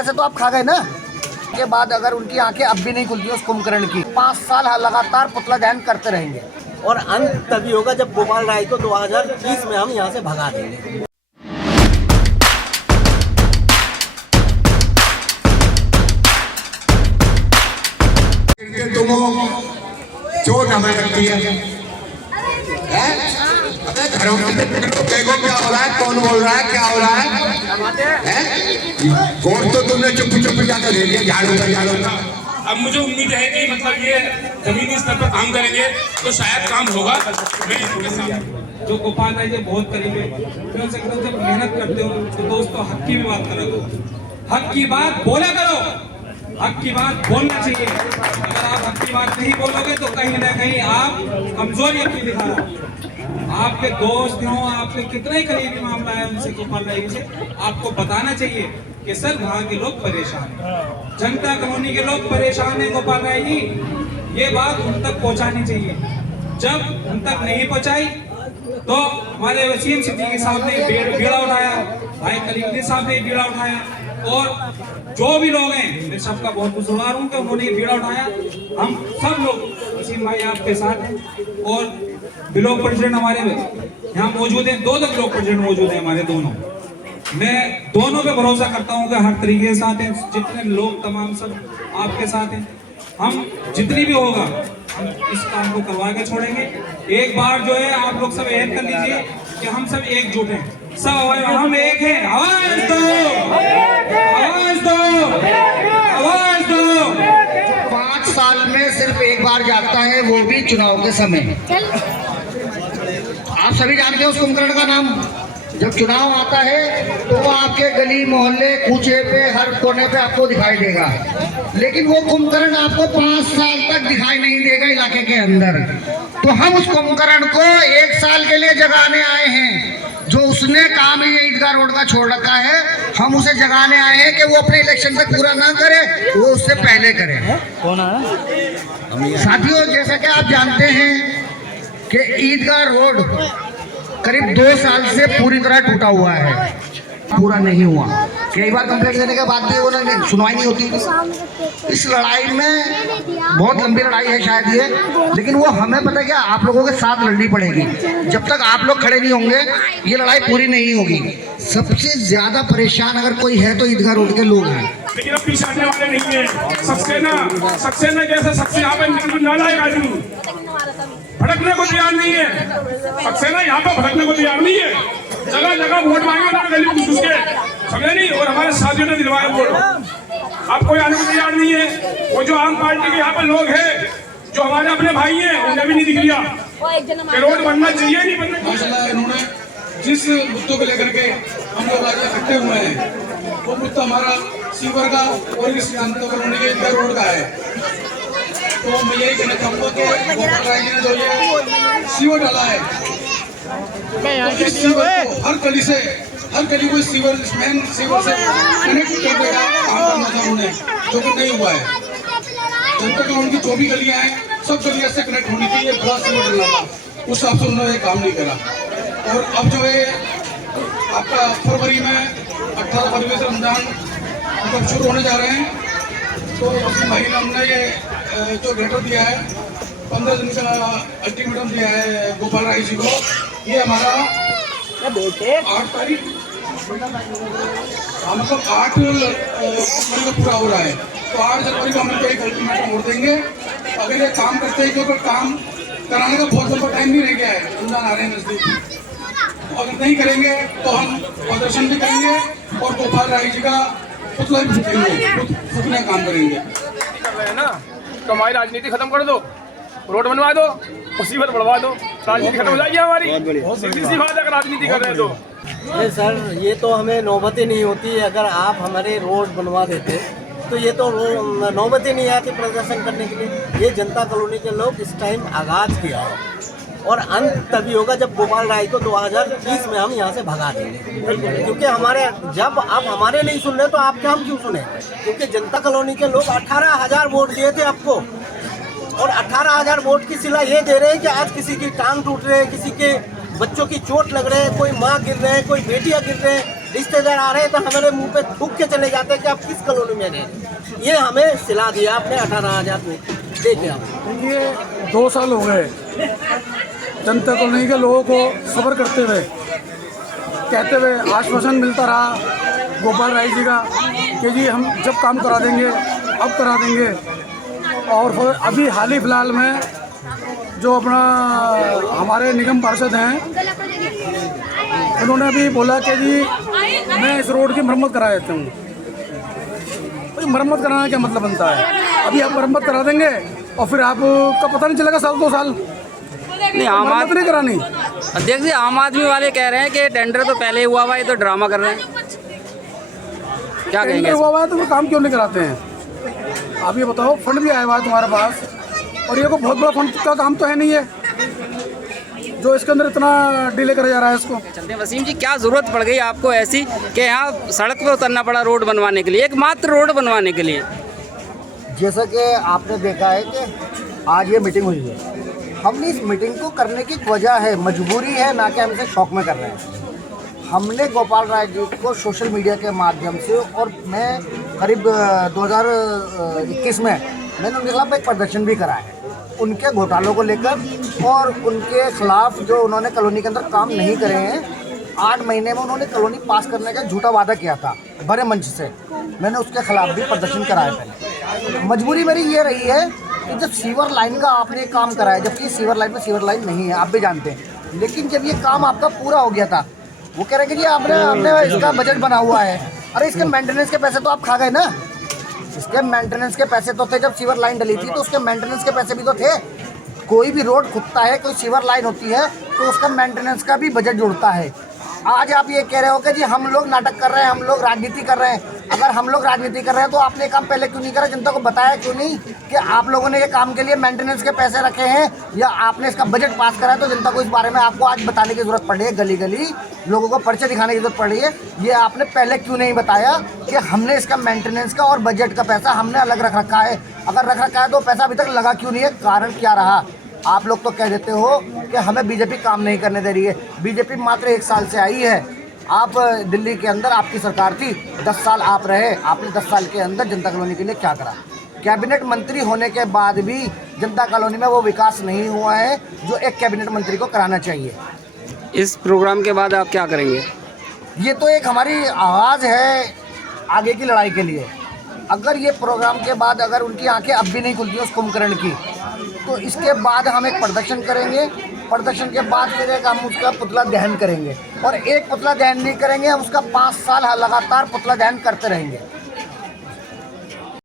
पैसे तो आप खा गए ना। के बाद अगर उनकी आंखें अब भी नहीं खुलती उस कुंभकर्ण की, 5 साल लगातार पुतला दहन करते रहेंगे। और अंत तभी होगा जब गोपाल राय को 2030 में हम यहाँ से भगा देंगे। तुम चोट हमें लगती है? घरों में देखो क्या हो रहा है, कौन बोल रहा है, क्या हो रहा है? वोट तो तुमने चुप चुप जाकर दे दिया, झाड़ू का। अब मुझे उम्मीद है कि मतलब ये जमीनी स्तर पर काम करेंगे तो शायद काम होगा। मैं इनके साथ जो गोपाल राय जी बहुत करीब है, मैं उनसे कहता हूं जब मेहनत करते हो तो दोस्तों हक की भी बात करा करो, हक की बात बोला करो, हक की बात बोलना चाहिए। अगर आप हक की बात नहीं बोलोगे तो कहीं ना कहीं आप कमजोरी अपनी दिखा रहे हो। आपके दोस्त हों, आपके कितने करीबी मामला है उनसे गोपाल राय से, आपको बताना चाहिए कि सर वहाँ के लोग परेशान हैं, जनता कॉलोनी के लोग परेशान हैं गोपाल राय जी, ये बात उन तक पहुँचानी चाहिए। जब उन तक नहीं पहुँचाई तो हमारे वसीम सिद्दीकी साहब ने बीड़ा उठाया, भाई कलीमुद्दीन साहब ने बीड़ा उठाया, और जो भी लोग हैं मैं सबका बहुत शुक्रगुजार हूँ कि उन्होंने ये बीड़ा उठाया। हम सब लोग वसीम भाई आपके साथ हैं, और ब्लॉक प्रेसिडेंट हमारे यहाँ मौजूद हैं, दो ब्लॉक प्रेसिडेंट मौजूद हैं हमारे दोनों। मैं दोनों पे भरोसा करता हूँ कि हर तरीके के साथ हैं, जितने लोग तमाम सब आपके साथ हैं। हम जितनी भी होगा हम इस काम को करवा के छोड़ेंगे। एक बार जो है आप लोग सब ऐड कर लीजिए कि हम सब एकजुट हैं, सब हम एक हैं। आवाज दो, आवाज दो, आवाज दो। 5 साल में सिर्फ एक बार जाता है, वो भी चुनाव के समय। आप सभी जानते हैं उस कुंभकर्ण का नाम। जब चुनाव आता है तो वो आपके गली मोहल्ले कूचे पे हर कोने पे आपको दिखाई देगा, लेकिन वो कुंभकर्ण आपको 5 साल तक दिखाई नहीं देगा इलाके के अंदर। तो हम उस कुंभकर्ण को 1 साल के लिए जगाने आए हैं। जो उसने काम ही ईदगाह रोड का छोड़ रखा है, हम उसे जगाने आए हैं कि वो अपने इलेक्शन तक पूरा ना करे, वो उससे पहले करे। साथियों, जैसा कि आप जानते हैं कि ईदगाह रोड करीब 2 साल से पूरी तरह टूटा हुआ है, पूरा नहीं हुआ। कई बार कंप्लेंट देने के बाद भी वो सुनवाई नहीं होती। इस लड़ाई में बहुत लंबी लड़ाई है शायद ये, लेकिन वो हमें पता है क्या, आप लोगों के साथ लड़नी पड़ेगी। जब तक आप लोग खड़े नहीं होंगे ये लड़ाई पूरी नहीं होगी। सबसे ज्यादा परेशान अगर कोई है तो ईदगाह रोड के लोग हैं। लेकिन अब पीछे हटने वाले नहीं है। सक्सेना कैसे सबसे यहाँ पे नालायक आदमी भड़कने को तैयार नहीं है। सक्सेना यहाँ पर भड़कने को तैयार नहीं है। जगह जगह वोट मांगे ना गली में घुस के, समझे नहीं, और हमारे साथियों ने दिलवाया वोट। अब कोई आने को तैयार नहीं है। वो जो आम पार्टी के यहाँ पर लोग हैं जो हमारे अपने भाई हैं, उन्हें भी नहीं दिख लिया कि रोड बनना चाहिए नहीं बनना चाहिए। इन्होंने जिस मुद्दों को लेकर के हम लोग आज इकट्ठे हुए हैं, वो मुद्दा हमारा सीवर का और इस जनता कॉलोनी के ईदगाह रोड का है। तो मैं यही कहना चाहूँगा कि गोपाल राय जी ने जो ये सीवर डाला है, तो इस सीवर को हर गली को सीवर मेन सीवर से कनेक्ट करने का काम करना था उन्होंने, जो कि नहीं हुआ है। जनता कॉलोनी की जो भी गलियाँ हैं सब गलियाँ से कनेक्ट होनी चाहिए, बड़ा सीवर डालना था, उस हिसाब से उन्होंने काम नहीं करा। और अब जो है आपका फरवरी में 18 फरवरी से रमजान मतलब शुरू होने जा रहे हैं, तो उस महीने हमने ये जो लेटर दिया है 15 दिन का अल्टीमेटम दिया है गोपाल राय जी को। ये हमारा 8 तारीख मतलब 8 फरवरी को पूरा हो रहा है, तो 8 जनवरी को हम लोग एक अल्टीमेटम वोट देंगे। अगर ये काम करते हैं, क्योंकि काम कराने का बहुत लंबा टाइम नहीं रह गया है, रमजान आ रहे हैं नजदीक। अगर नहीं करेंगे तो हम प्रदर्शन भी करेंगे और गोपाल राय जी का पुतला भी फूकने काम करेंगे। कर रहे हैं ना, तो हमारी राजनीति खत्म कर दो, रोड बनवा दो, मुसीबत बढ़वा दो, राजनीति खत्म हो जाएगी हमारी। सीधी सी बात है, अगर राजनीति कर रहे हैं तो। नहीं सर, ये तो हमें नौबत ही नहीं होती। अगर आप हमारे रोड बनवा देते तो ये तो नौबत ही नहीं आती प्रदर्शन करने के लिए। ये जनता कॉलोनी के लोग इस टाइम आगाज किया है, और अंत तभी होगा जब गोपाल राय को 2030 में हम यहाँ से भगा देंगे। क्योंकि हमारे जब आप हमारे नहीं सुन रहे तो आपके हम क्यों सुने? क्योंकि जनता कॉलोनी के लोग 18,000 वोट दिए थे आपको, और 18,000 वोट की सिला ये दे रहे हैं कि आज किसी की टांग टूट रहे हैं, किसी के बच्चों की चोट लग रहे हैं, कोई माँ गिर रहे हैं, कोई बेटियाँ गिर रहे हैं, रिश्तेदार आ रहे हैं तो हमारे मुंह पे थूक के चले जाते हैं कि आप किस कॉलोनी में रह रहे हैं। ये हमें सिला दिया आपने 18,000 में। देखिए आप, ये 2 साल हो गए जनता कॉलोनी के लोगों को सब्र करते हुए, कहते हुए आश्वासन मिलता रहा गोपाल राय जी का कि जी हम जब काम करा देंगे अब करा देंगे। और फिर अभी हाल ही फिलहाल में जो अपना हमारे निगम पार्षद हैं उन्होंने भी बोला कि जी मैं इस रोड की मरम्मत करा देता हूँ। तो मरम्मत कराना क्या मतलब बनता है? अभी आप मरम्मत करा देंगे और फिर आपका पता नहीं चलेगा 1-2 साल नहीं। आम मरम्मत नहीं करानी। अध्यक्ष जी, आम आदमी वाले कह रहे हैं कि टेंडर तो पहले हुआ हुआ है, ये तो ड्रामा कर रहे हैं, क्या कहेंगे? टेंडर हुआ है तो वो काम क्यों नहीं कराते हैं? आप ये बताओ, फंड भी आया हुआ है तुम्हारे पास और ये को बहुत बड़ा फंड का काम तो है नहीं है जो इसके अंदर इतना डिले करा जा रहा है इसको। चलते हैं वसीम जी, क्या ज़रूरत पड़ गई आपको ऐसी कि यहाँ सड़क पे उतरना पड़ा रोड बनवाने के लिए, एकमात्र रोड बनवाने के लिए? जैसा कि आपने देखा है कि आज ये मीटिंग हुई है, हमने इस मीटिंग को करने की वजह है, मजबूरी है, ना कि हम इसे शौक में कर रहे हैं। हमने गोपाल राय जी को सोशल मीडिया के माध्यम से, और मैं करीब 2021 में मैंने उनके खिलाफ एक प्रदर्शन भी करा है उनके घोटालों को लेकर, और उनके खिलाफ जो उन्होंने कॉलोनी के अंदर काम नहीं करे हैं। 8 महीने में उन्होंने कॉलोनी पास करने का झूठा वादा किया था बड़े मंच से, मैंने उसके खिलाफ भी प्रदर्शन कराया पहले। मजबूरी मेरी ये रही है कि जब सीवर लाइन का आपने काम कराया, जबकि सीवर लाइन में सीवर लाइन नहीं है, आप भी जानते हैं, लेकिन जब ये काम आपका पूरा हो गया था, वो कह रहे हैं कि जी आपने इसका बजट बना हुआ है। अरे इसके मेंटेनेंस के पैसे तो आप खा गए ना, इसके मेंटेनेंस के पैसे तो थे। जब सीवर लाइन डली थी तो उसके मेंटेनेंस के पैसे भी तो थे। कोई भी रोड खुदता है, कोई सीवर लाइन होती है तो उसका मेंटेनेंस का भी बजट जुड़ता है। आज आप ये कह रहे हो कि जी हम लोग नाटक कर रहे हैं, हम लोग राजनीति कर रहे हैं। अगर हम लोग राजनीति कर रहे हैं तो आपने काम पहले क्यों नहीं करा, जनता को बताया क्यों नहीं कि आप लोगों ने ये काम के लिए मेंटेनेंस के पैसे रखे हैं, या आपने इसका बजट पास करा है? तो जनता को इस बारे में आपको आज बताने की जरूरत पड़ रही है, गली गली लोगों को पर्चे दिखाने की जरूरत पड़ रही है। ये आपने पहले क्यों नहीं बताया कि हमने इसका मेंटेनेंस का और बजट का पैसा हमने अलग रख रखा है? अगर रख रखा है तो पैसा अभी तक लगा क्यों नहीं है? कारण क्या रहा? आप लोग तो कह देते हो कि हमें बीजेपी काम नहीं करने दे रही है। बीजेपी मात्र 1 साल से आई है। आप दिल्ली के अंदर आपकी सरकार थी, 10 साल आप रहे, आपने 10 साल के अंदर जनता कॉलोनी के लिए क्या करा? कैबिनेट मंत्री होने के बाद भी जनता कॉलोनी में वो विकास नहीं हुआ है जो एक कैबिनेट मंत्री को कराना चाहिए। इस प्रोग्राम के बाद आप क्या करेंगे? ये तो एक हमारी आवाज़ है आगे की लड़ाई के लिए। अगर ये प्रोग्राम के बाद अगर उनकी आंखें अब भी नहीं खुलती उस कुंभकर्ण की, तो इसके बाद हम एक प्रदर्शन करेंगे। प्रदर्शन के बाद फिर एक हम उसका पुतला दहन करेंगे, और एक पुतला दहन नहीं करेंगे, हम उसका 5 साल लगातार पुतला दहन करते रहेंगे।